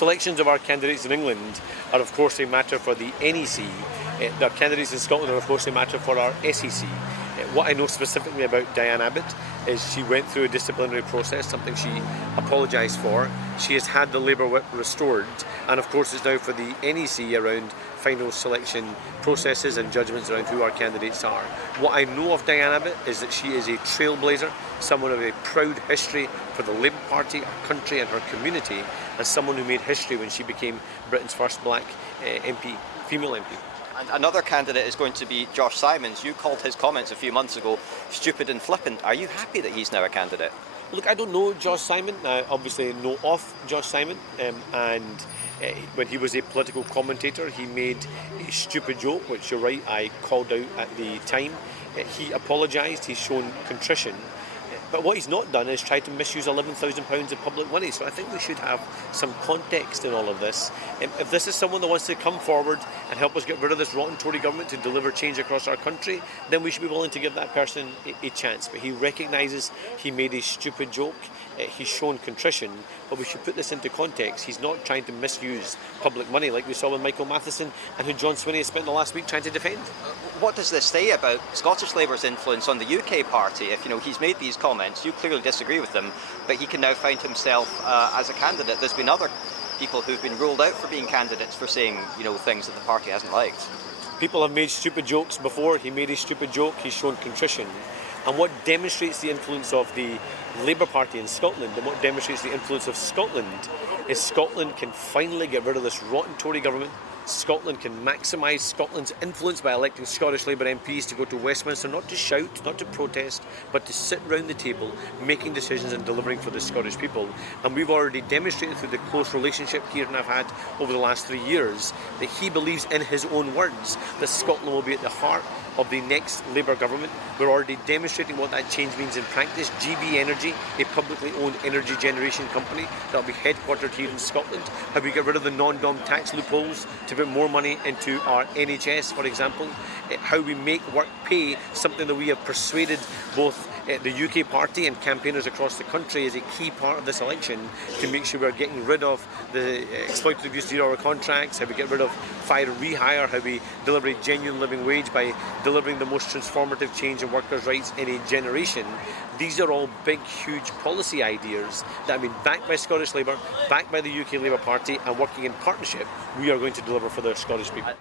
selections of our candidates in England are of course a matter for the NEC. The candidates in Scotland are of course a matter for our SEC. What I know specifically about Diane Abbott is she went through a disciplinary process, something she apologised for. She has had the Labour whip restored, and of course it's now for the NEC around final selection processes and judgments around who our candidates are. What I know of Diane Abbott is that she is a trailblazer, someone of a proud history for the Labour Party, our country and her community, and someone who made history when she became Britain's first black MP, female MP. And another candidate is going to be Josh Simons. You called his comments a few months ago stupid and flippant. Are you happy that he's now a candidate? Look, I don't know Josh Simon. I obviously know of Josh Simon, and when he was a political commentator, he made a stupid joke, which you're right, I called out at the time. He apologised, he's shown contrition. But what he's not done is try to misuse £11,000 of public money. So I think we should have some context in all of this. If this is someone that wants to come forward and help us get rid of this rotten Tory government to deliver change across our country, then we should be willing to give that person a chance. But he recognises he made a stupid joke. He's shown contrition, but we should put this into context. He's not trying to misuse public money like we saw with Michael Matheson and who John Swinney has spent the last week trying to defend. What does this say about Scottish Labour's influence on the UK party? If he's made these comments, you clearly disagree with them, but he can now find himself as a candidate. There's been other people who've been ruled out for being candidates for saying things that the party hasn't liked. People have made stupid jokes before. He made a stupid joke. He's shown contrition. And what demonstrates the influence of the Labour Party in Scotland and what demonstrates the influence of Scotland is Scotland can finally get rid of this rotten Tory government. Scotland can maximise Scotland's influence by electing Scottish Labour MPs to go to Westminster, not to shout, not to protest, but to sit round the table, making decisions and delivering for the Scottish people. And we've already demonstrated through the close relationship Kieran have had over the last 3 years that he believes in his own words that Scotland will be at the heart of the next Labour government. We're already demonstrating what that change means in practice. GB Energy, a publicly owned energy generation company that will be headquartered here in Scotland. How we get rid of the non-dom tax loopholes to put more money into our NHS, for example. How we make work pay, something that we have persuaded both the UK party and campaigners across the country is a key part of this election to make sure we're getting rid of the exploitative use of 0 hour contracts, how we get rid of fire and rehire, how we deliver a genuine living wage by delivering the most transformative change in workers' rights in a generation. These are all big, huge policy ideas that have been backed by Scottish Labour, backed by the UK Labour Party, and working in partnership, we are going to deliver for the Scottish people.